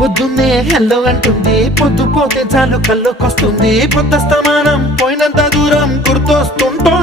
పొద్దున్నే హెల్లో అంటుంది, పొద్దు పోతే చాలు కళ్ళొకొస్తుంది, పొద్దస్తమానం పోయినంత దూరం గుర్తొస్తుంటో